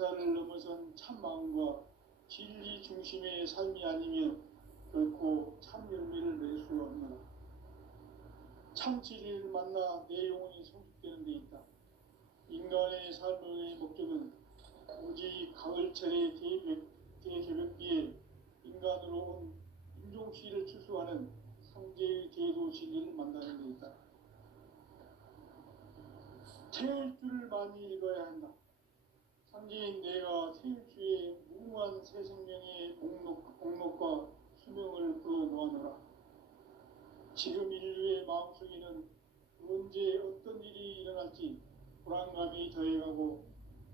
생사를 넘어선 참마음과 진리 중심의 삶이 아니면 결코 참 열매를 맺을 수 없노라. 참 진리를 만나 내 영혼이 성숙되는 데 있다. 인간의 삶의 목적은 오직 가을철의 대개벽비에 인간으로 온 인종시를 추수하는 상제의 제도 진리를 만나는 데 있다. 태일주를 많이 읽어야 한다. 상제인 내가 태일주의 무궁한 새 생명의 목록과 수명을 풀어놓아노라. 지금 인류의 마음속에는 언제 어떤 일이 일어날지 불안감이 더해가고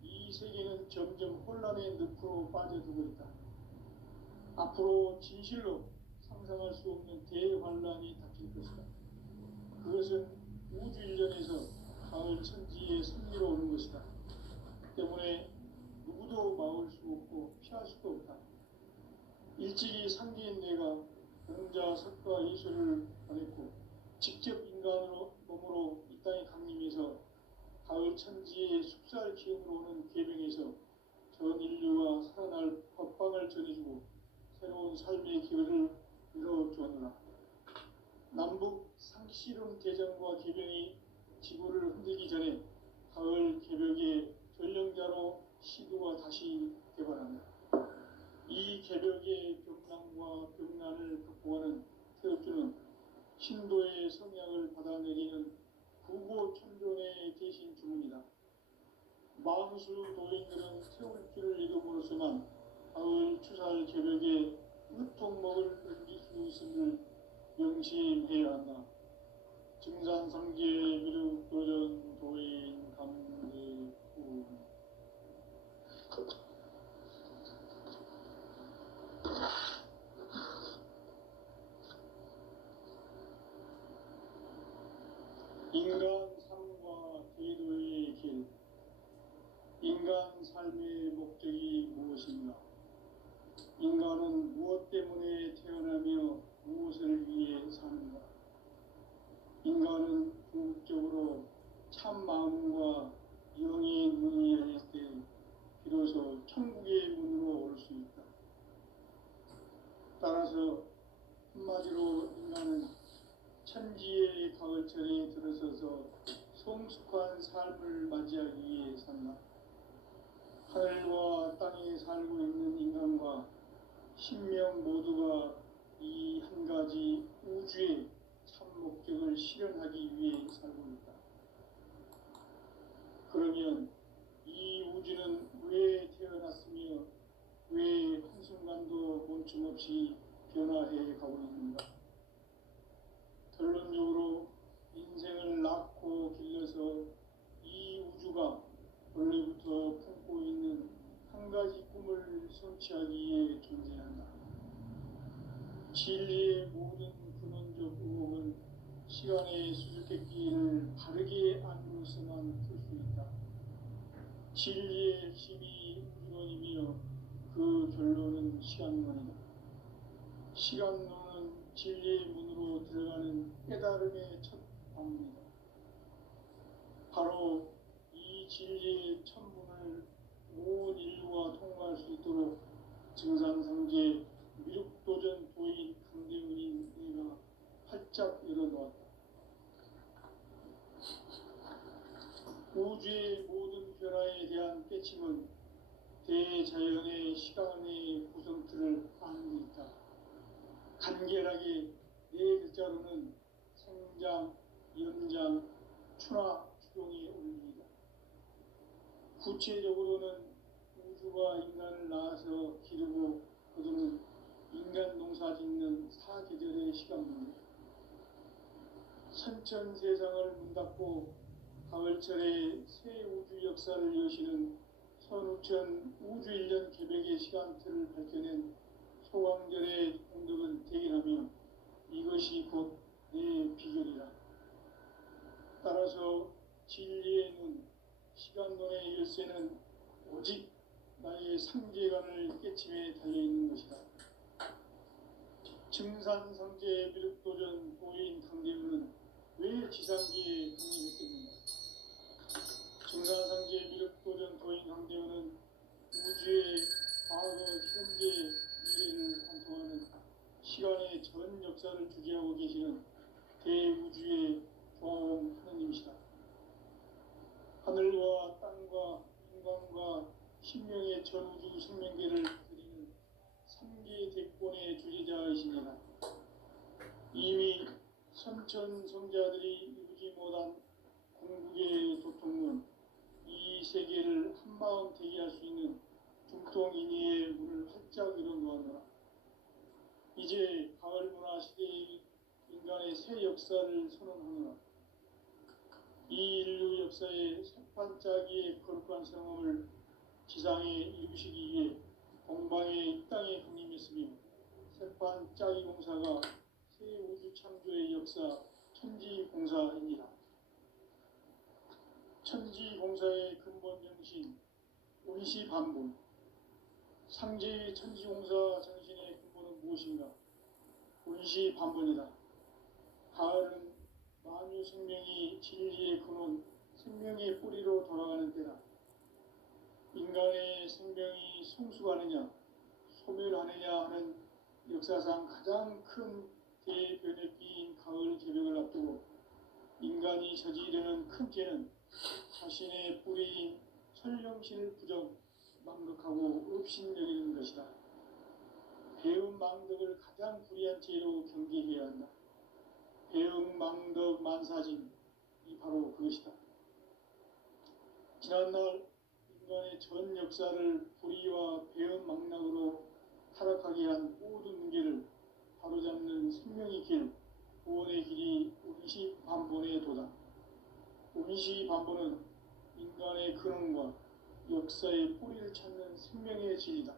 이 세계는 점점 혼란의 늪으로 빠져들고 있다. 앞으로 진실로 상상할 수 없는 대환란이 닥칠 것이다. 그것은 우주 일련에서 가을 천지의 승리로 오는 것이다. 때문에 누구도 막을 수 없고 피할 수도 없다. 일찍이 상제인 내가 공자, 석가, 예수를 보냈고 직접 인간으로 몸으로 이 땅에 강림해서 가을 천지의 숙살 기운으로 오는 계명에서 전 인류가 살아날 법방을 전해주고 새로운 삶의 기회를 이뤄주었노라. 남북 상씨름 대전과 계명이 지구를 흔들기 전에 가을 개벽의 전령자로 시도가 다시 개발한다. 이 개벽의 병난과 병난을 극복하는 태엽주는 신도의 성향을 받아내리는 구고천존의 대신 주문이다. 만수 도인들은 태울주를 읽음으로써만 가을 추살 개벽의 으통목을 넘길 수 있음을 명심해야 한다. 증산상제 미륵도전 도인 감대우. 인간 삶과 제도의 길. 인간 삶의 목적이 무엇인가? 인간은 무엇 때문에 태어나며 무엇을 위해 사는가? 인간은 궁극적으로 참 마음과 영의 문이 열릴 때 비로소 천국의 문으로 올 수 있다. 따라서 한마디로 인간은 천지의 가을철에 들어서서 성숙한 삶을 맞이하기 위해 산다. 하늘과 땅에 살고 있는 인간과 신명 모두가 이 한 가지 우주의 참 목적을 실현하기 위해 살고 있다. 그러면 이 우주는 왜 태어났으며 왜 한순간도 멈춤없이 변화해 가고 있는가? 결론적으로 인생을 낳고 길러서 이 우주가 원래부터 품고 있는 한 가지 꿈을 성취하기 위해 존재한다. 진리의 모든 근원적 의혹은 시간의 수수께끼를 바르게 알므로서만 풀 수 있다. 진리의 핵심이 우주론이며 그 결론은 시간론이다. 시간론은 진리의 문으로 들어가는 깨달음의 첫 방문이다. 바로 이 진리의 천문을 온 인류가 통과할 수 있도록 증산상제 미륵도전 도인 강대훈인 내가 활짝 열어놓았다. 우주의 모든 변화에 대한 깨침은 대자연의 시간의 구성틀을 아는 데 있다. 간결하게 네 글자로는 생장, 연장, 추나 추동의 원리이다. 구체적으로는 우주가 인간을 낳아서 기르고 거두는 인간 농사 짓는 사계절의 시간문이다. 선천세상을 문닫고 가을철에 새 우주 역사를 여시는 선우천 우주일년 개벽의 시간틀을 밝혀낸 소강절의 공덕을 대견하며 이것이 곧 내 비결이라. 따라서 진리의 눈, 시간론의 열쇠는 오직 나의 상제관을 깨침에 달려있는 것이다. 증산상제 미륵도전 도인 강대훈은 왜 지상기에 강림했겠는가? 증산상제 미륵도전 도인 강대훈은 우주의 과거, 현재, 미래를 관통하는 시간의 전 역사를 주재하고 계시는 대우주의 조화원 하느님이시다. 하늘과 땅과 인간과 신명의 전우주 생명계를 드리는 삼계 대권의 주재자이시니라. 이미 선천성자들이 이루지 못한 궁극의 도통문, 이 세계를 한마음 되게 할 수 있는 중통인의의 문을 활짝 열어놓았노라. 이제 가을 문화 시대의 인간의 새 역사를 선언하노라. 이 인류 역사의 새판짜기의 거룩한 성험을 지상에 이루시기 위해 동방의 이 땅에 강림했으며 새판짜기 공사가 새 우주 창조의 역사 천지공사입니다. 천지공사의 근본 정신 운시반분, 상제의 천지공사 정신의 근본은 무엇인가? 운시반분이다. 가을은 만유 생명이 진리의 근원, 생명의 뿌리로 돌아가는 때다. 인간의 생명이 성숙하느냐, 소멸하느냐 하는 역사상 가장 큰 대변혁기인 가을 개벽을 앞두고 인간이 저지르는 큰 죄는 자신의 뿌리인 설령신을 부정, 망극하고 업신여기는 것이다. 배음 망덕을 가장 불의한 죄로 경계해야 한다. 배음 망덕 만사진, 이 바로 그것이다. 지난날 인간의 전 역사를 불의와 배음 망락으로 타락하게 한 모든 문제를 바로잡는 생명의 길, 구원의 길이 운시반본의 도다. 운시반본은 인간의 근원과 역사의 뿌리를 찾는 생명의 진리다.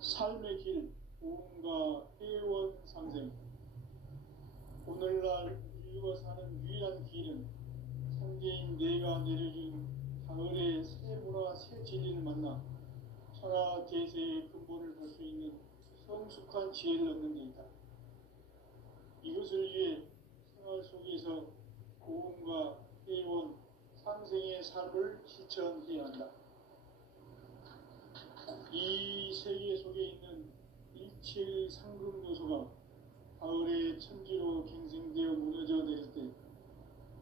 삶의 길, 고음과 회원 상생. 오늘날 인류가 사는 유일한 길은 상제인 내가 내려준 가을의 새 문화, 새 진리를 만나 천하 대세의 근본을 볼 수 있는 성숙한 지혜를 얻는 데 있다. 이것을 위해 생활 속에서 고음과 회원, 상생의 삶을 실천해야 한다. 이 세계 속에 있는 일체의 상금 요소가 가을의 천지로 갱생되어 무너져 내릴 때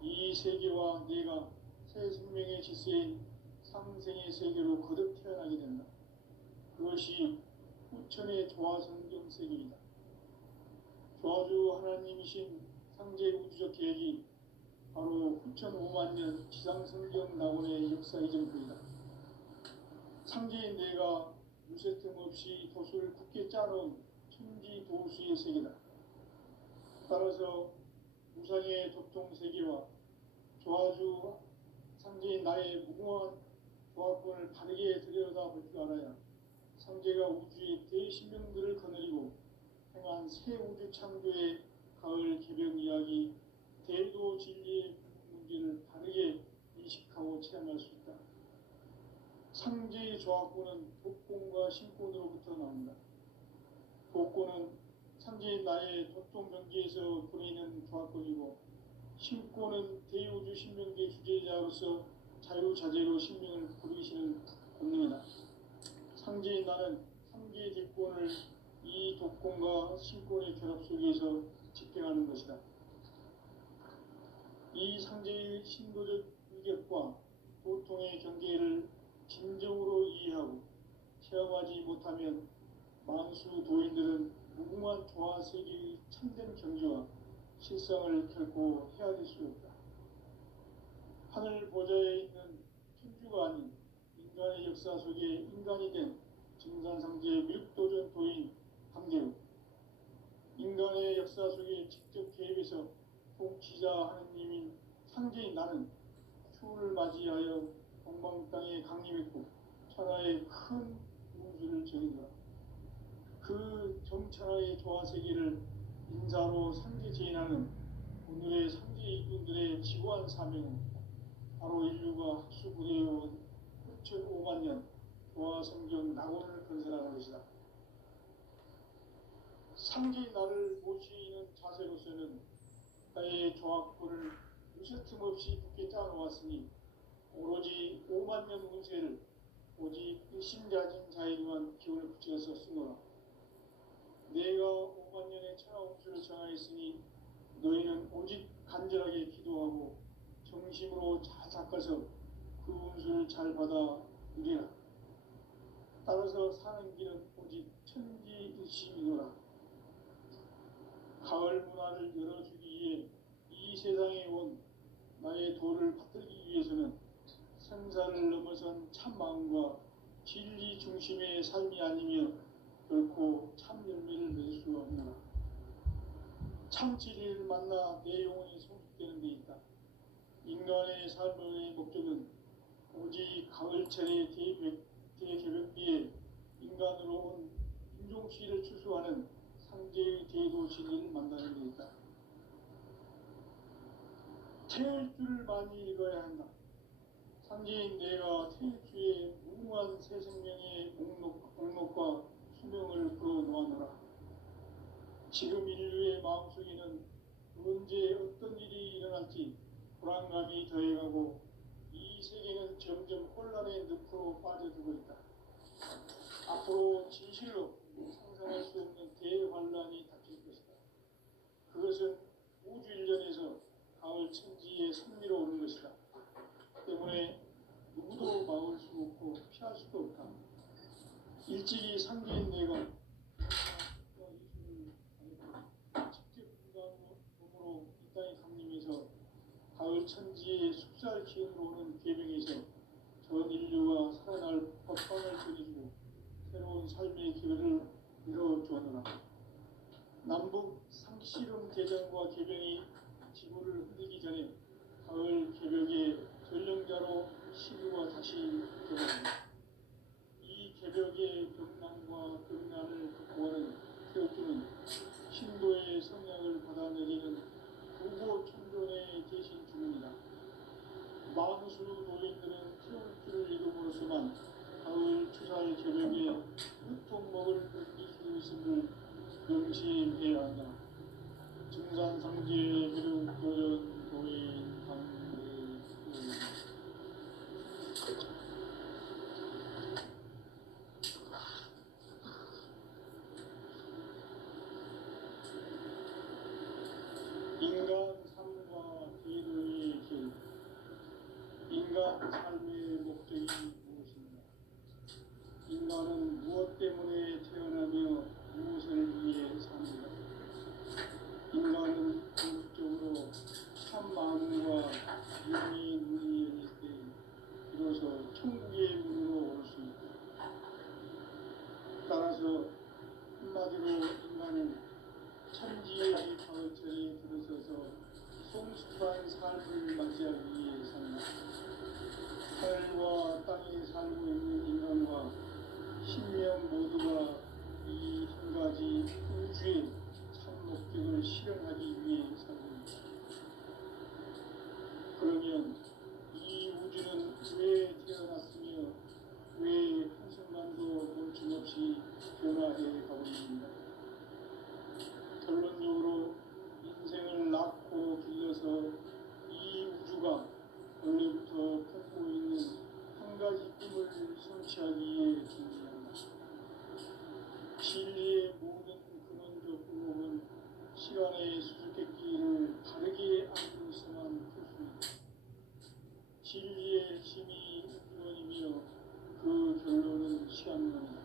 이 세계와 내가 새 생명의 질서인 상생의 세계로 거듭 태어나게 된다. 그것이 후천의 조화성경 세계이다. 조화주 하나님이신 상제 우주적 계획이 바로 후천 5만년 지상성경 낙원의 역사 이정표이다. 상제인 내가 무쇠 틈 없이 도수를 굳게 짜놓은 천지도수의 세계다. 따라서 무상의 도통세계와 조화주 상제인 나의 무궁한 조화권을 바르게 들여다볼 줄 알아야 상제가 우주의 대신명들을 거느리고 행한 새 우주 창조의 가을 개벽 이야기, 대도 진리의 문제를 바르게 인식하고 체험할 수 있다. 상제의 조화권은 독권과 신권으로부터 나온다. 독권은 상제인 나의 도통 경계에서 보내는 조화권이고, 신권은 대우주 신명계 주제자로서 자유자재로 신명을 부르시는 권능이다. 상제인 나는 상계의 대권을 이 독권과 신권의 결합 속에서 집행하는 것이다. 이 상제의 신도적 위력과 도통의 경계를 진정으로 이해하고 체험하지 못하면 만수 도인들은 무궁한 조화 세계의 참된 경지와 실상을 결코 헤아릴 수 없다. 하늘 보좌에 있는 천주가 아닌 인간의 역사 속에 인간이 된 증산상제 밀도전 도인 강대우, 인간의 역사 속에 직접 개입해서 통치자 하느님인 상제인 나는 추운을 맞이하여 동방 땅에 강림했고 천하의 큰 운수를 정의노라. 그 정천하의 조화세계를 인사로 상제 제인하는 오늘의 상제 이분들의 지고한 사명은 바로 인류가 학수부대해온 9,500년 조화성경 낙원을 건설하는 것이다. 상제인 나를 모시는 자세로서는 나의 조화권을 무쇠 틈 없이 굳게 짜놓았으니 오로지 5만 년 운세를 오직 일심가진 자에게만 기운을 붙여서 쓰노라. 내가 5만 년의 천하홍수를 정하였으니 너희는 오직 간절하게 기도하고 정심으로 잘 닦아서 그 운수를 잘 받아 누리라. 따라서 사는 길은 오직 천지일심이노라. 가을 문화를 열어주기 위해 이 세상에 온 나의 도를 받들기 위해서는 생사를 넘어선 참 마음과 진리 중심의 삶이 아니며 결코 참 열매를 맺을 수 없노라. 참 진리를 만나 내 영혼이 성숙되는 데 있다. 인간의 삶의 목적은 오직 가을철의 대개벽비에 인간으로 온 인종시를 추수하는 상제의 제도 진리를 만나는 데 있다. 태일주를 많이 읽어야 한다. 상제인 내가 태일주의 무궁한 새 생명의 목록과 수명을 풀어놓아노라. 지금 인류의 마음속에는 언제 어떤 일이 일어날지 불안감이 더해가고 이 세계는 점점 혼란의 늪으로 빠져들고 있다. 앞으로 진실로 상상할 수 없는 대환란이 닥칠 것이다. 그것은 우주 일련에서 가을 천지의 승리로 오는 것이다. 때문에 누구도 막을 수 없고 피할 수도 없다. 일찍이 상제인 내가 직접 인간으로 이 땅에 강림해서 가을 천지의 숲살 기운으로 오는 계명에서 전 인류가 살아날 법방을 전해주고 새로운 삶의 기회를 이뤄주었노라. 남북 상씨름 대전과 계병이 지구를 흔들기 전에 가을 개벽의 전령자로 시류가 다시 되었습니다. 이 개벽의 경난과 경난을 극복하는 태극기는 신도의 성향을 받아내리는 부고 천존의 대신 중입니다. 만수 노인들은 태극기를 이름으로서만 가을 추살 개벽의 유통목을 넘길 수 있음을 명심해야 한다. 증산상제의 비록 도전 도인 강대 인간 삶과 제도의 길. 인간 삶의 목적이 무엇인가? 인간은 무엇 때문에 태어나며 무엇을 위해 삽니다. 인간은 궁극적으로 참 마음과 영의 눈이 열릴 때 비로소 천국의 문으로 올 수 있다. 따라서 한마디로 인간은 천지의 가을철에 들어서서 성숙한 삶을 맞이하기 위해 산다. 하늘과 땅에 살고 있는 인간과 신명 모두가 이 한 가지 우주의 참 목적을 실현하기 위해 살고 있다. 그러면 이 우주는 왜 태어났으며 왜 한순간도 멈춤없이 변화해 가고 있는가? 결론적으로 인생을 낳고 길러서 이 우주가 원래부터 품고 있는 한 가지 꿈을 성취하기 위해 준비한다. 진리의 모든 근원적 의혹은 시간의 수수께끼를 바르게 알고 있어만 풀 수 있다. 진리의 힘이 근원이며 그 결론은 시간론이다.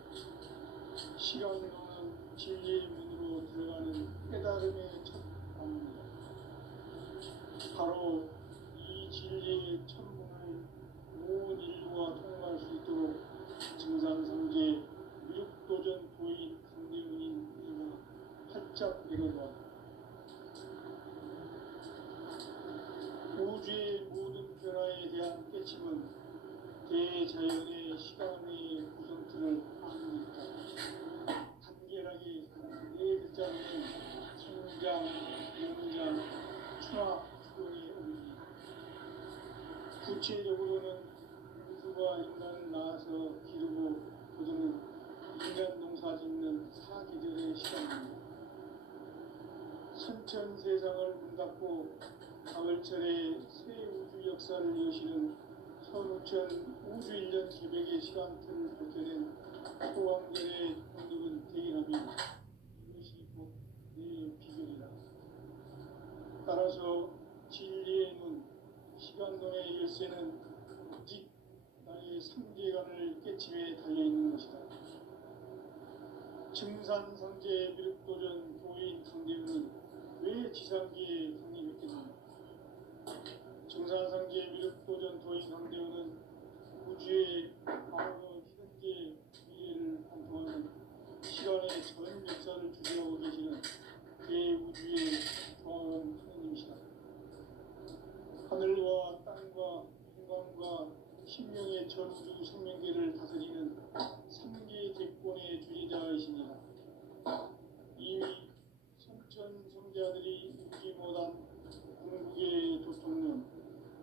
시간론은 진리의 문으로 들어가는 깨달음의 첫 방문이다. 바로 이 진리의 천문을 온 인류가 통과할 수 있도록 증산상제 미륵도전 도인 강대훈인 내가 활짝 내려놓았다. 우주의 모든 변화에 대한 깨침은 대자연의 시간의 구성틀을 아닙니까? 간결하게 네 글자로는 성장, 연장, 추락, 추동의 의미입니다. 구체적으로는 우주가 인간을 낳아서 기르고 거두는 인간 농사 짓는 사계절의 시간입니다. 선천 세상을 문 닫고 가을철에 새 우주 역사를 여시는 선우천 우주일년 계획의 시간표를 밝혀낸 소왕전의 공덕은 대기랍니다. 이것이 곧 내 비결이다. 따라서 진리의 문, 시간론의 열쇠는 오직 나의 상계관을 깨침에 달려있는 것이다. 증산상제 미륵도전 교인 강대우는 왜 지상기에 강림했겠는가? 증산상제 미륵도전 도인 강대우는 우주의 과거 현재 미래를 관통하는 시간의 전 역사를 주재하고 계시는 대우주의 조화원 하느님이시다. 하늘과 땅과 인간과 신명의 전우주 생명계를 다스리는 삼계 객권의 주지자이십니다. 이미 선천 성자들이 읽지 못한 궁극의 도통론,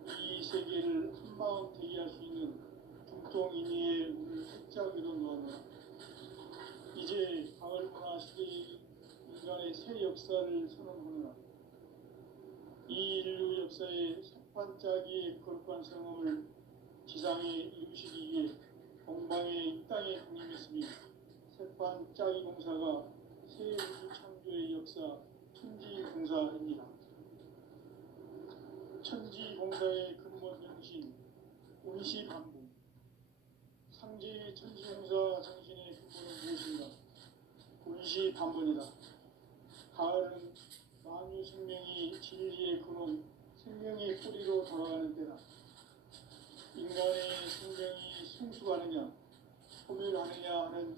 이 세계를 한마음 대기할 수 있는 중통인의의 우리 살짝 일어나노라. 이제 가을 문화 시대의 인간의 새 역사를 선언하노라. 이 인류 역사의 석판짜기의 거룩한 성험을 지상에 이루시기 위해 동방의 이 땅에 강림했으니 석판짜기 공사가 새 우주 창조의 역사 천지공사입니다. 천지공사의 근본 정신 운시반복. 상제의 천지공사 정신의 근본은 무엇인가? 운시반복이다. 가을은 만유 생명이 진리의 근원, 생명의 뿌리로 돌아가는 때다. 인간의 생명이 성숙하느냐, 소멸하느냐 하는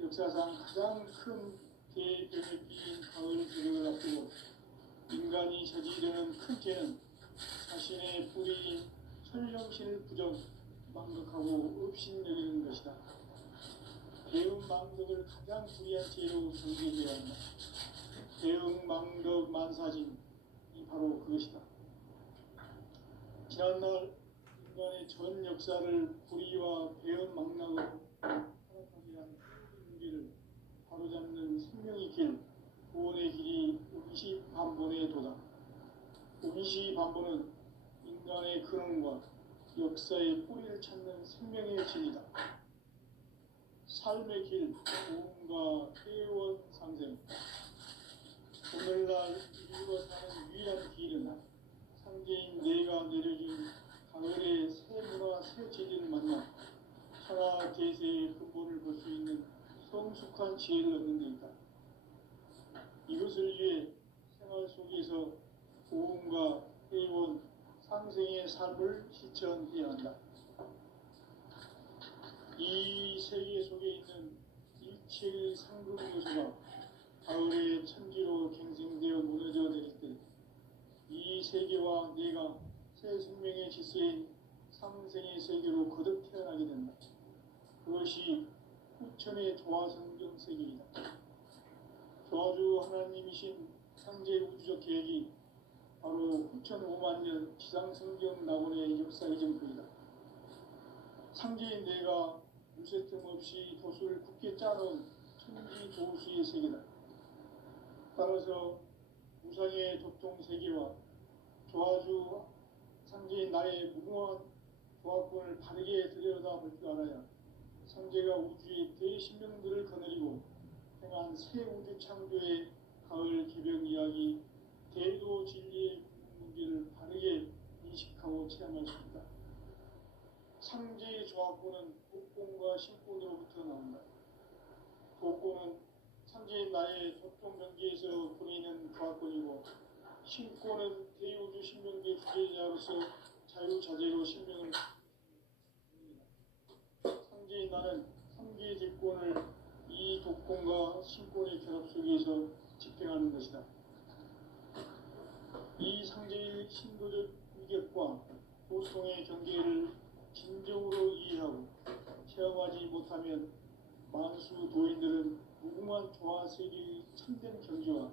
역사상 가장 큰 대변혁기인 가을 저녁을 앞두고 인간이 저지르는 큰 죄는 자신의 뿌리인 천령신을 부정, 망각하고 업신여기는 것이다. 대응 망덕을 가장 불의한 죄로 정죄되어야 한다. 대응 망덕 만사진이 바로 그것이다. 지난날 인간의 전 역사를 불의와 배은 망락으로 타락하게 한 문제를 바로잡는 생명의 길, 구원의 길이 운시반본의 도다. 운시반본은 인간의 근원과 역사의 뿌리를 찾는 생명의 진리다. 삶의 길, 도움과 회원 상생. 오늘날 인류가 사는 유일한 길은 상계인 내가 내려준 가을의 새 문화, 새 진리를 만나 천하 대세의 근본을 볼 수 있는 성숙한 지혜를 얻는 데 있다. 이것을 위해 생활 속에서 도움과 회원, 상생의 삶을 실천해야 한다. 이 세계 속에 있는 일체의 상급 요소가 가을의 천지로 갱생되어 무너져 내릴 때 이 세계와 내가 새 생명의 질서인 상생의 세계로 거듭 태어나게 된다. 그것이 후천의 조화성경 세계이다. 조화주 하나님이신 상제 우주적 계획이 바로 후천 5만 년 지상성경 낙원의 역사의 전부이다. 상제인 내가 무쇠틈 없이 도수를 굳게 짜놓은 천지 도수의 세계다. 따라서 무상의 도통 세계와 조화주 상제인 나의 무궁한 조화권을 바르게 들여다볼 줄 알아야 상제가 우주의 대신명들을 거느리고 행한 새 우주 창조의 가을 개벽 이야기, 대도 진리의 문제를 바르게 인식하고 체험할 수 있다. 상제의 조화권은 독공과 신권으로부터 나온다. 독공은 상제인 나의 도통 경계에서 보내는 조화권이고, 신권은 대우주 신명계 주제자로서 자유자재로 신명을 상제인 나는 상계의 직권을 이 독권과 신권의 결합 속에서 집행하는 것이다. 이 상제의 신도적 위격과 도통의 경계를 진정으로 이해하고 체험하지 못하면 만수 도인들은 무궁한 조화 세계의 참된 경지와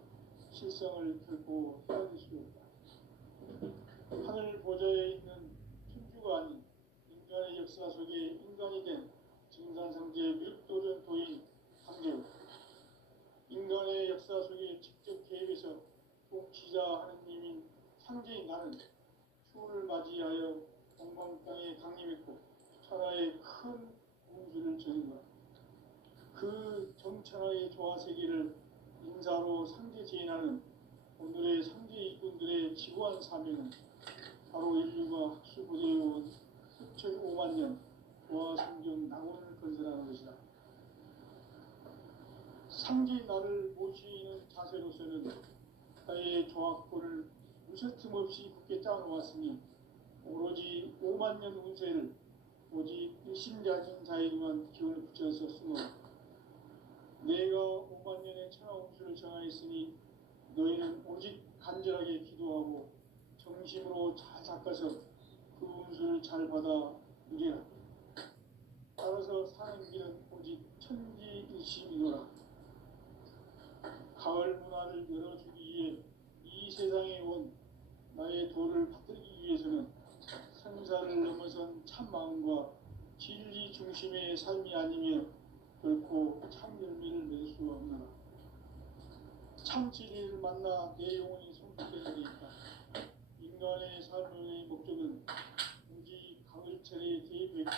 실상을 결코 헤아릴 수 없다. 하늘 보좌에 있는 천주가 아닌 인간의 역사 속에 인간이 된 증산상제 미륵도전 도인 강제우, 인간의 역사 속에 직접 개입해서 통치자 하느님인 상제인 나는 추운을 맞이하여 동방 땅에 강림했고 천하에 큰 공주를 전했노라. 그 정천하의 조화세계를 인사로 상제지인하는 오늘의 상제 일꾼들의 지구한 사명은 바로 인류가 학수고대해온 수천 5만 년 조화성경 낙원을 건설하는 것이다. 상제인 나를 모시는 자세로서는 나의 조합권을 무쇠틈 없이 굳게 짜놓았으니 오로지 5만 년 운세를 오직 일심자진 자에게만 기운을 붙여서 쓰노. 내가 5만 년의 천하 운수를 정하였으니 너희는 오직 간절하게 기도하고 정심으로 잘 닦아서 그 운수를 잘 받아 누리라. 따라서 사는 길은 오직 천지일심이노라. 가을 문화를 열어주기 위해 이 세상에 온 나의 도를 받들기 위해서는 생사를 넘어선 참마음과 진리 중심의 삶이 아니면 결코 참 열매를 맺을 수 없노라. 참 진리를 만나 내 영혼이 성숙되는 데 있다. 인간의 삶의 목적은 오직 가을철의 대조를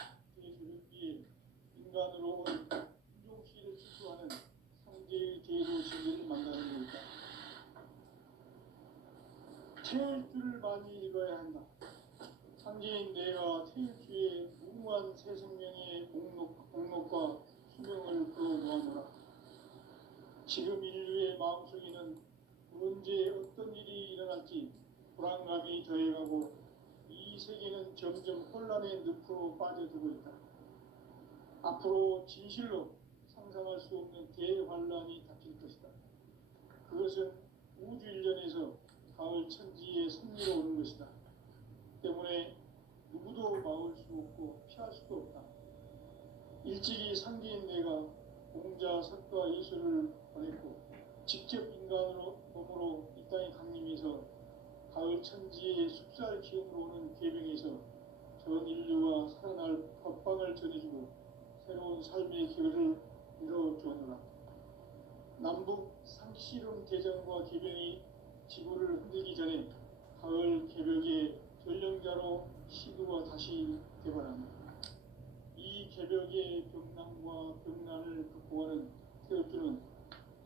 위해 인간으로 온 인종씨를 추구하는 상제의 제도 진리를 만나는 것이다. 태울 줄을 많이 읽어야 한다. 상제인 내가 태일주의 무궁한 새 생명의 목록과 수명을 풀어놓아노라. 지금 인류의 마음속에는 언제 어떤 일이 일어날지 불안감이 더해가고 이 세계는 점점 혼란의 늪으로 빠져들고 있다. 앞으로 진실로 상상할 수 없는 대환란이 닥칠 것이다. 그것은 우주 일련에서 가을 천지의 섭리로 오는 것이다. 때문에 누구도 막을 수 없고 피할 수도 없다. 일찍이 상제인 내가 공자, 석가, 이수를 보냈고 직접 인간으로 몸으로 이 땅에 강림해서 가을 천지의 숲살 기운으로 오는 계명에서 전 인류가 살아날 법방을 전해주고 새로운 삶의 길을 이뤄주었노라. 남북 상씨름 대전과 계병이 지구를 흔들기 전에 가을 개벽의 전령자로 시도가 다시 개발합니다. 이 개벽의 병난과 병난을 극복하는 태엽주는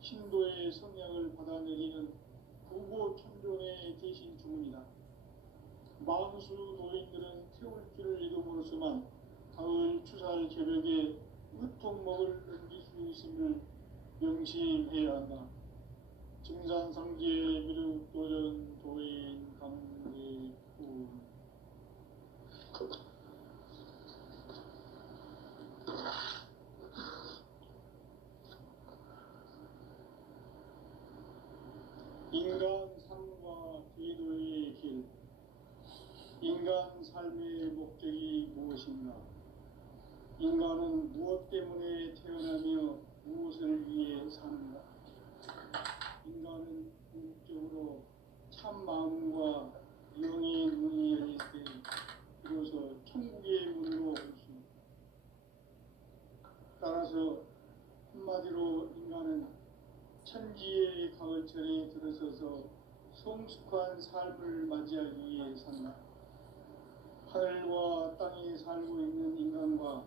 신도의 성향을 받아내리는 구고천존의 대신 주문이다. 만수 노인들은 태울주를 이름으로서만 가을 추살 개벽의 으통목을 넘길 수 있음을 명심해야 한다. 증산상제 미륵도전 도인 강제군 인간 삶과 제도의 길. 인간 삶의 목적이 무엇인가? 인간은 무엇 때문에 태어나며 무엇을 위해 사는가? 인간은 궁극적으로 참 마음과 영의 문이 열릴 때 비로소 천국의 문으로 올 수 있다. 따라서 한마디로 인간은 천지의 가을철에 들어서서 성숙한 삶을 맞이하기 위해 산다. 하늘과 땅에 살고 있는 인간과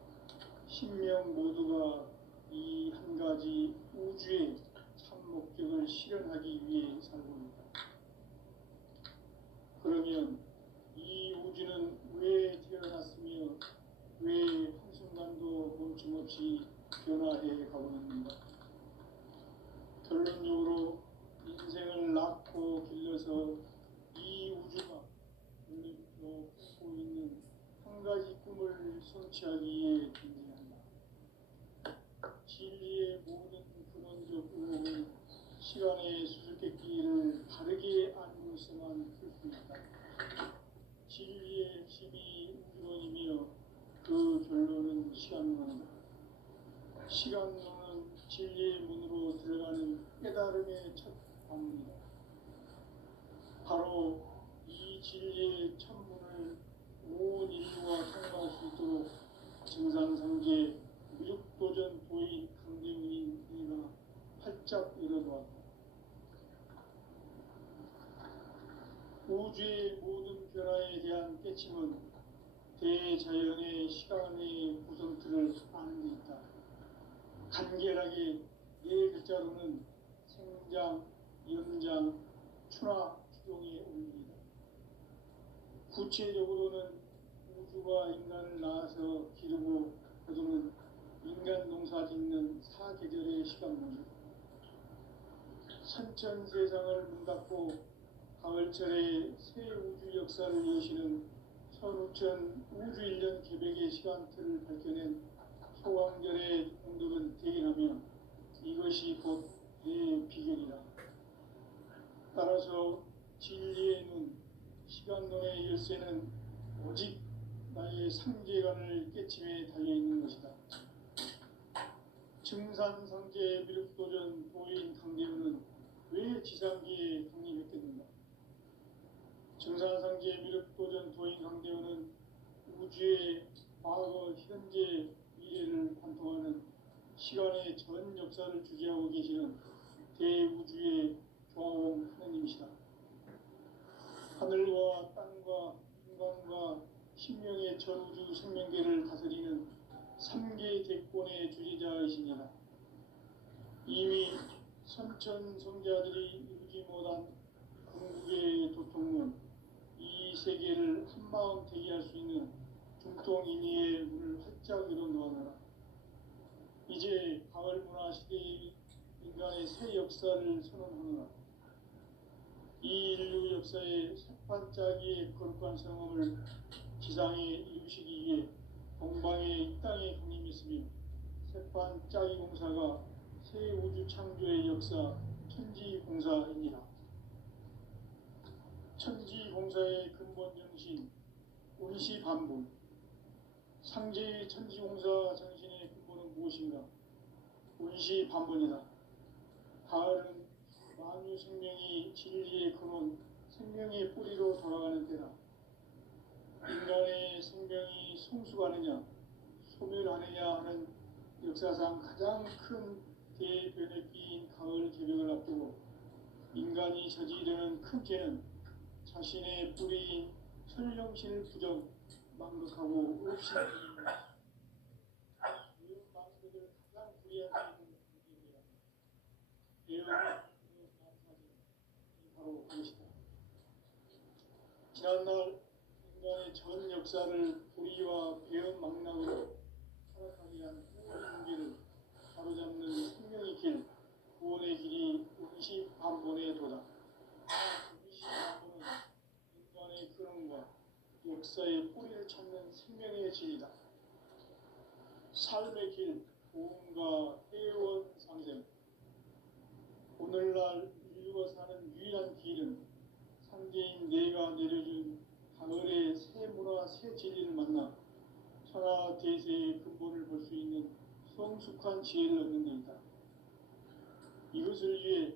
신명 모두가 이 한 가지 우주의 참 목적을 실현하기 위해 살고 있다. 그러면 이 우주는 왜 태어났으며 왜 한순간도 멈춤없이 변화해 가고 있는가? 결론적으로 인생을 낳고 길러서 이 우주가 원래부터 품고 있는 한 가지 꿈을 성취하기 위해 존재한다. 진리의 모든 근원적 의혹은 시간의 수수께끼를 바르게 알고서만 풀 수 있다. 진리의 핵심이 우주론이며 그 결론은 시간론이다. 시간론은 진리의 문으로 들어가는 깨달음의 첫 방문이다. 바로 이 진리의 천문을 온 인류가 통과할 수 있도록 증산상제 미륵도전 도인 강대문인 이가 활짝 열어놓았다. 우주의 모든 변화에 대한 깨침은 대자연의 시간의 구성틀을 아는 데 있다. 간결하게 네 글자로는 생장, 연장, 추나 추종의 원리이다. 구체적으로는 우주가 인간을 낳아서 기르고 거두는 인간 농사 짓는 사계절의 시간문이다. 선천 세상을 문 닫고 가을철에 새 우주 역사를 여시는 선우천 우주 1년 개백의 시간틀을 밝혀낸 소강절의 공덕은 대견하며 이것이 곧 내 비결이다. 따라서 진리의 눈, 시간론의 열쇠는 오직 나의 상제관을 깨침에 달려있는 것이다. 증산상제 미륵도전 도인 강대우는 왜 지상기에 독립했겠는가? 증산상제 미륵도전 도인 강대우는 우주의 과거, 현재, 미래를 관통하는 시간의 전 역사를 주재하고 계시는 대우주의 조화원 하느님이시다. 하늘과 땅과 인간과 신명의 전우주 생명계를 다스리는 3개 대권의 주재자이십니다. 이미 선천성자들이 이루지 못한 궁극의 도통문, 이 세계를 한마음 대기할 수 있는 중통인의의 문을 활짝 열어놓아라. 이제 가을 문화 시대의 인간의 새 역사를 선언하노라. 이 인류 역사의 새반짝이의 거룩한 성험을 지상에 이루시기 위해 동방의 이 땅에 강림했으며 새반짝이 공사가 새 우주 창조의 역사 천지공사입니다. 천지공사의 근본 정신 운시반분. 상제의 천지공사 정신의 근본은 무엇인가? 운시반분이다. 가을은 만유 생명이 진리의 근원, 생명의 뿌리로 돌아가는 때다. 인간의 생명이 성숙하느냐, 소멸하느냐 하는 역사상 가장 큰 대변혁기인 가을 개벽을 앞두고 인간이 저지르는 큰 죄는 자신의 뿌리인 설령신을 부정, 망극하고 없이 망극을 가장 불이한 죄는 바로 그것이다. 지난날 인간의 전 역사를 불의와 배은 망락으로 타락하게 한 문제를 바로잡는 생명의 길, 구원의 길이 운시반본에 도다. 운시반본은 인간의 근원과 역사의 뿌리를 찾는 생명의 길이다. 삶의 길, 보험과 회원 상생. 오늘날 인류가 사는 유일한 길은 상제인 내가 내려준 가을의 새 문화, 새 진리를 만나 천하 대세의 근본을 볼 수 있는 성숙한 지혜를 얻는 데 있다. 이것을 위해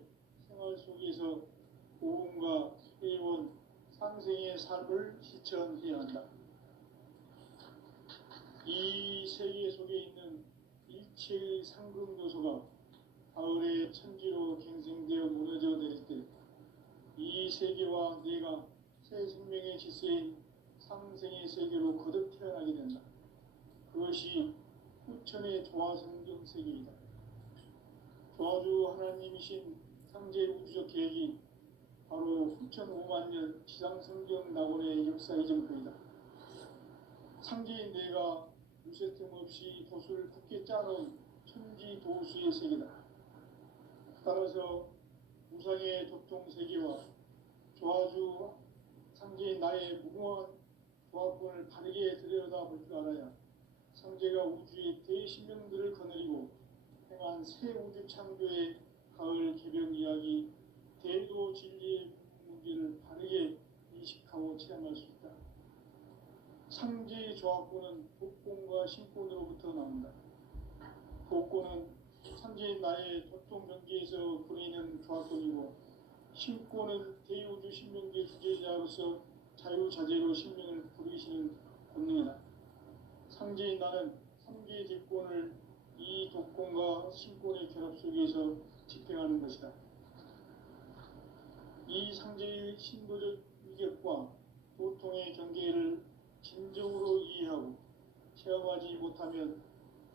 생활 속에서 보험과 회원, 상생의 삶을 실천해야 한다. 이 세계 속에 있는 일체의 상금 요소가 가을의 천지로 갱생되어 무너져 내릴 때 이 세계와 내가 새 생명의 질서인 상생의 세계로 거듭 태어나게 된다. 그것이 후천의 조화성경 세계이다. 조화주 하나님이신 상제 우주적 계획이 바로 후천 5만 년 지상성경 낙원의 역사 이정표이다. 상제인 내가 무쇠틈 없이 도수를 굳게 짜놓은 천지 도수의 세계다. 따라서 무상의 도통 세계와 조화주 상제인 나의 무궁한 조합권을 바르게 들여다볼 줄 알아야 상제가 우주의 대신명들을 거느리고 행한 새 우주 창조의 가을 개벽 이야기, 대도 진리의 문제를 바르게 인식하고 체험할 수 있다. 상제의 조합권은 복권과 신권으로부터 나온다. 복권은 상제인 나의 도통 경계에서 부리는 조합권이고, 신권은 대우주 신명계 주제자로서 자유자재로 신명을 부르시는 권능이다. 상제인 나는 3개의 대권을 이 도권과 신권의 결합 속에서 집행하는 것이다. 이 상제의 신도적 위격과 도통의 경계를 진정으로 이해하고 체험하지 못하면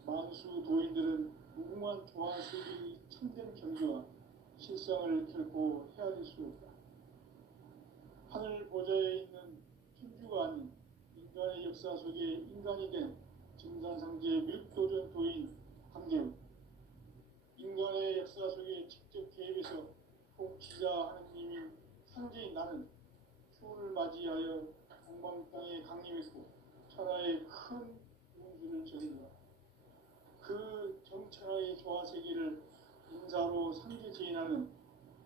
만수 도인들은 무궁한 조화세계의 참된 경지와 실상을 결코 헤아릴 수 없다. 하늘 보좌에 있는 천주가 아닌 인간의 역사 속에 인간이 된 증산상제 멸도전 도인 강재훈, 인간의 역사 속에 직접 개입해서 통치자 하느님인 상제인 나는 추운을 맞이하여 동방 땅에 강림했고 천하의 큰 운수를 전했노라. 그 정천하의 조화세계를 인사로 상제지인하는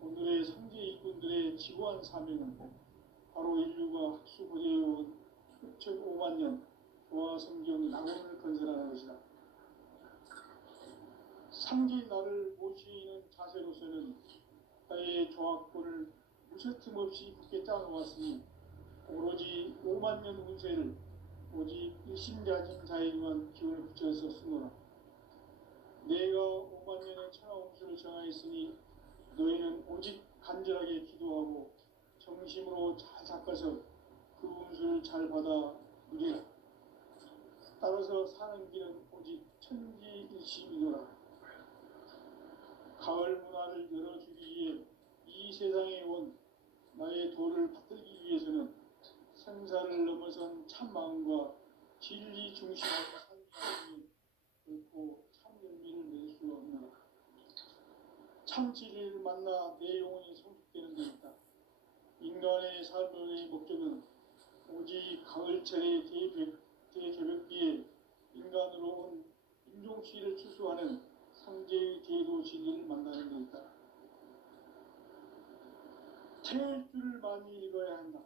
오늘의 상제 일꾼들의 지구한 사명은 바로 인류가 학수고대해온 6,5만 년 조화성경 낙원을 건설하는 것이다. 상제인 나를 모시는 자세로서는 나의 조합권을 무쇠틈 없이 굳게 짜놓았으니 오로지 5만 년 운세를 오직 일심자진 자에게만 기운을 붙여서 쓰노라. 내가 5만 년의 천하 운수를 정하였으니 너희는 오직 간절하게 기도하고 정심으로 잘 닦아서 그 운수를 잘 받아 누리라. 따라서 사는 길은 오직 천지일심이노라. 가을 문화를 열어주기 위해 이 세상에 온 나의 도를 받들기 위해서는 생사를 넘어선 참마음과 진리 중심의 삶이 결코 참 열매를 낼 수 없노라. 참 진리를 만나 내 영혼이 성숙되는 데 있다. 인간의 삶의 목적은 오직 가을철의 대개벽기에 인간으로 온 임종씨를 추수하는 상제의 대도 진리를 만나는 데 있다. 태울 줄을 많이 읽어야 한다.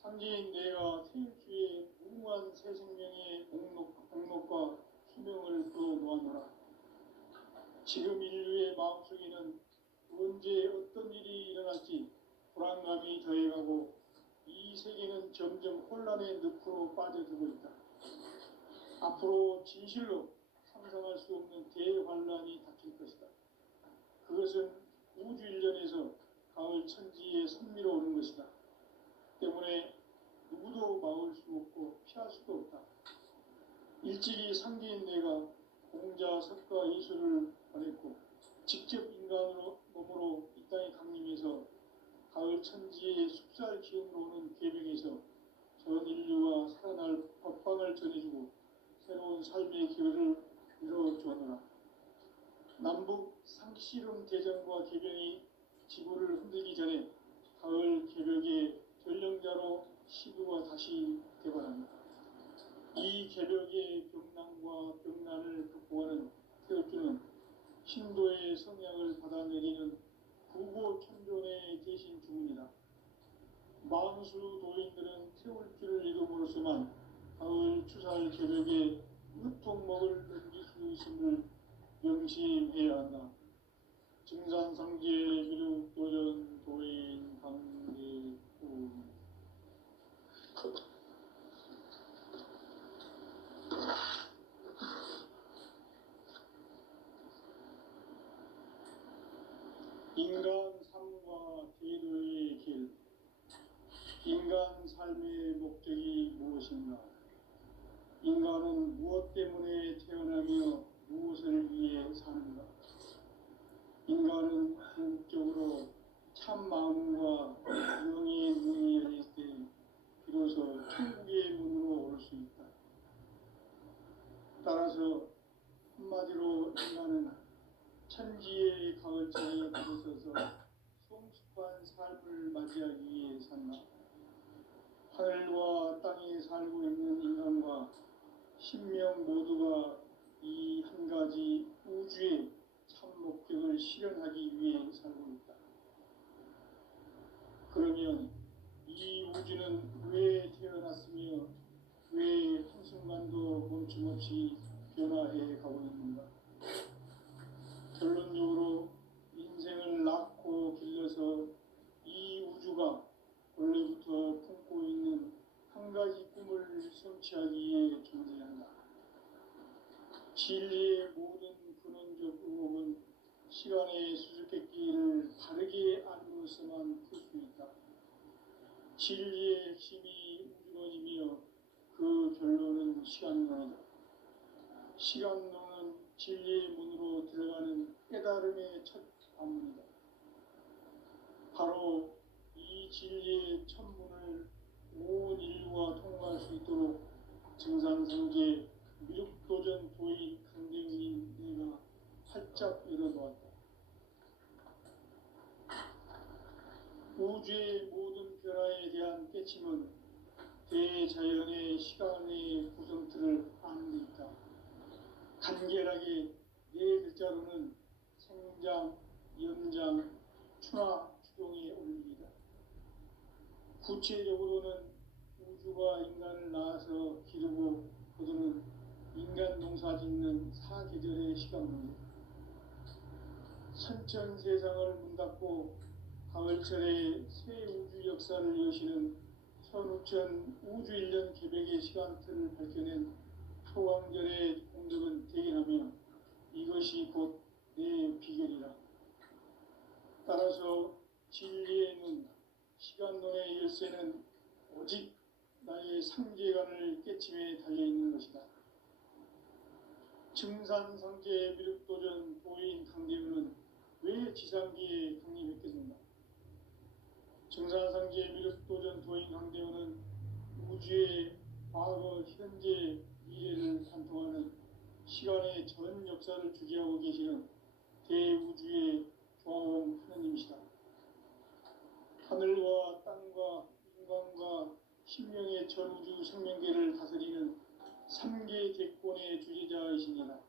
상제인 내가 태울주의 무궁한 새 생명의 목록과 수명을 풀어놓아노라. 지금 인류의 마음속에는 언제 어떤 일이 일어날지 불안감이 더해가고 이 세계는 점점 혼란의 늪으로 빠져들고 있다. 앞으로 진실로 상상할 수 없는 대환란이 닥칠 것이다. 그것은 우주 일전에서 가을 천지에 선미로 오는 것이다. 때문에 누구도 막을 수 없고 피할 수도 없다. 일찍이 상제인 내가 공자, 석가, 이수를 보냈고 직접 인간으로 몸으로 이 땅에 강림해서 가을 천지의 숲살 기운으로 오는 계명에서 전 인류와 살아날 법방을 전해주고 새로운 삶의 기회를 이뤄주었노라. 남북 상시론 대전과 개병이 지구를 흔들기 전에 가을 개벽의 전령자로 시구가 다시 개발합니다. 이 개벽의 병난과 병난을 극복하는 태엽주는 신도의 성향을 받아내리는 구고천존의 대신 주문이다. 만수 도인들은 태울주를 읽음으로써만 가을 추살 개벽에 으통목을 넘길 수 있음을 명심해야 한다. 증산상제 비륵도전 도인 강대우. 인간 삶과 대도의 길. 인간 삶의 목적이 무엇인가? 인간은 무엇 때문에 태어나며 무엇을 위해 사는가? 인간은 궁극적으로 참 마음과 영의 문이 열릴 때 비로소 천국의 문으로 올 수 있다. 따라서 한마디로 인간은 천지의 가을철에 들어서서 성숙한 삶을 맞이하기 위해 산다. 하늘과 땅에 살고 있는 인간과 신명 모두가 이 한 가지 우주의 참 목적을 실현하기 위해 살고 있다. 그러면 이 우주는 왜 태어났으며 왜 한순간도 멈춤없이 변화해 가고 있는가? 결론적으로 인생을 낳고 길러서 이 우주가 원래부터 품고 있는 한 가지 꿈을 성취하기 위해 존재한다. 진리의 모든 근원적 의혹은 시간의 수수께끼를 바르게 알므로서만 풀 수 있다. 진리의 핵심이 우주론이며 그 결론은 시간론이다. 시간론은 진리의 문으로 들어가는 깨달음의 첫 관문이다. 바로 이 진리의 천문을 온 인류가 통과할 수 있도록 증산성제 미륵도전 도의 강대국인 내가 활짝 열어놓았다. 우주의 모든 변화에 대한 깨침은 대자연의 시간의 구성틀을 아는 데 있다. 간결하게 네 글자로는 생장, 연장, 추나 추동의 원리이다. 구체적으로는 우주가 인간을 낳아서 기르고 거두는 인간 농사 짓는 사계절의 시간론이다. 선천 세상을 문 닫고 가을철에 새 우주 역사를 여시는 선우천 우주일년 개백의 시간틀을 밝혀낸 소강절의 공덕은 대견하며 이것이 곧 내 비결이라. 따라서 진리의 눈, 시간론의 열쇠는 오직 나의 상제관을 깨침에 달려있는 것이다. 증산상제 미륵도전 도인 강대우는 왜 지상기에 강림했겠는가? 증산상제 미륵도전 도인 강대우는 우주의 과거, 현재, 미래를 관통하는 시간의 전 역사를 주재하고 계시는 대우주의 조화공 하느님이시다. 하늘과 땅과 인간과 신명의 전우주 생명계를 다스리는 3계 대권의 주재자이시니라.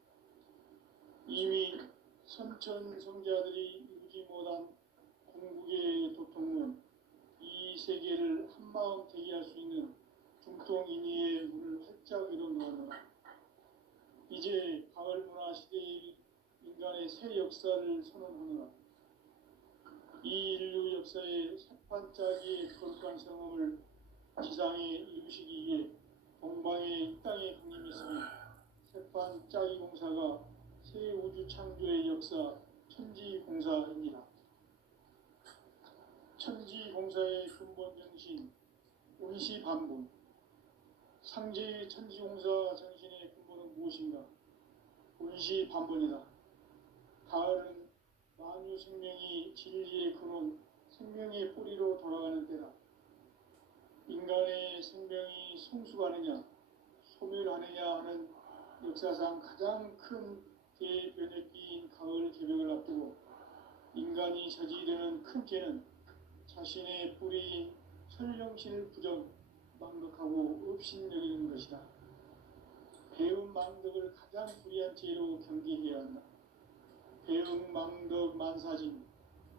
이미 선천성자들이 이루지 못한 궁극의 도통론, 이 세계를 한마음 대기할 수 있는 중통인의의 문을 활짝 열어놓으라. 이제 가을 문화 시대의 인간의 새 역사를 선언하노라. 이 인류 역사의 새판짜기의 거룩한 성함을 지상에 이루시기 위해 동방의 이 땅에 강림했으며 새판짜기 공사가 새 우주 창조의 역사 천지공사입니다. 천지공사의 근본 정신 운시반분. 상제의 천지공사 정신의 근본은 무엇인가? 운시반분이다. 가을은 만유 생명이 진리의 근원, 생명의 뿌리로 돌아가는 때다. 인간의 생명이 성숙하느냐, 소멸하느냐 하는 역사상 가장 큰 대변혁기인 가을 개벽을 앞두고 인간이 저지르는 큰 죄는 자신의 뿌리인 설령신을 부정, 망덕하고 업신여기는 것이다. 배움 망덕을 가장 불의한 죄로 경계해야 한다. 배움 망덕 만사진,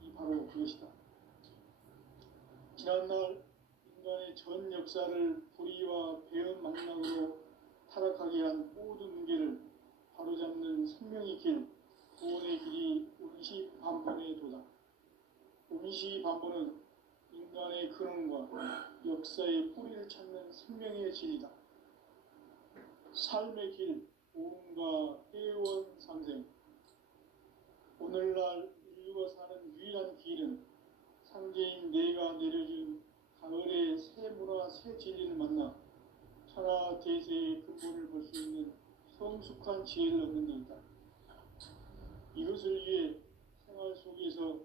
이 바로 그것이다. 지난날 인간의 전 역사를 불의와 배움 망락으로 타락하게 한 모든 문제를 바로잡는 생명의 길, 구원의 길이 운시반본의 도다. 운시반본은 인간의 근원과 역사의 뿌리를 찾는 생명의 진리다. 삶의 길, 보험과 회원 상생. 오늘날 인류가 사는 유일한 길은 상제인 내가 내려준 가을의 새 문화, 새 진리를 만나 천하 대세의 근본을 볼 수 있는 성숙한 지혜를 얻는 데 있다. 이것을 위해 생활 속에서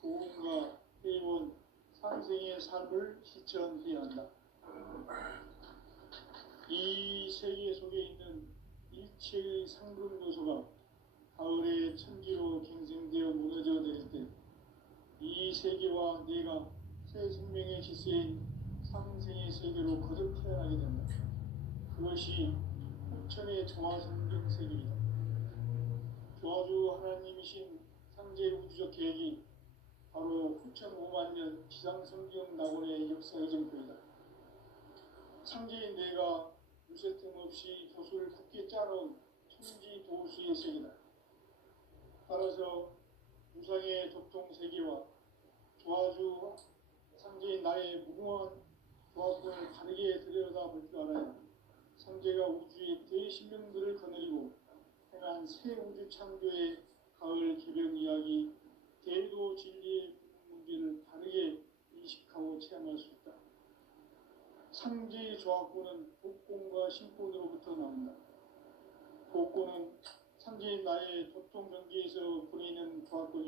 보험과 회원, 상생의 삶을 실천해야 한다. 이 세계 속에 있는 일체의 상급 요소가 가을의 천지로 갱생되어 무너져 내릴 때 이 세계와 내가 새 생명의 질서인 상생의 세계로 거듭 태어나게 된다. 그것이 후천의 정화성경 세계이다. 조화주 하나님이신 상제 우주적 계획이 바로 후천 5만 년 지상성경 낙원의 역사의 정표이다. 상제인 내가 무쇠 틈 없이 조수를 굳게 짜놓은 천지 도수의 세계다. 따라서 무상의 도통 세계와 조화주 상제인 나의 무궁한 조화권을 다르게 들여다볼 줄 알아야 상제가 우주의 대신명들을 거느리고 행한 새 우주 창조의 가을 개변 이야기, 대도 진리의 문제를 다르게 인식하고 체험할 수 있다. 상제의 조화권은 복공과 신권으로부터 나온다. 복고는 상징 나의 도통 경기에서 부리는 조합권이고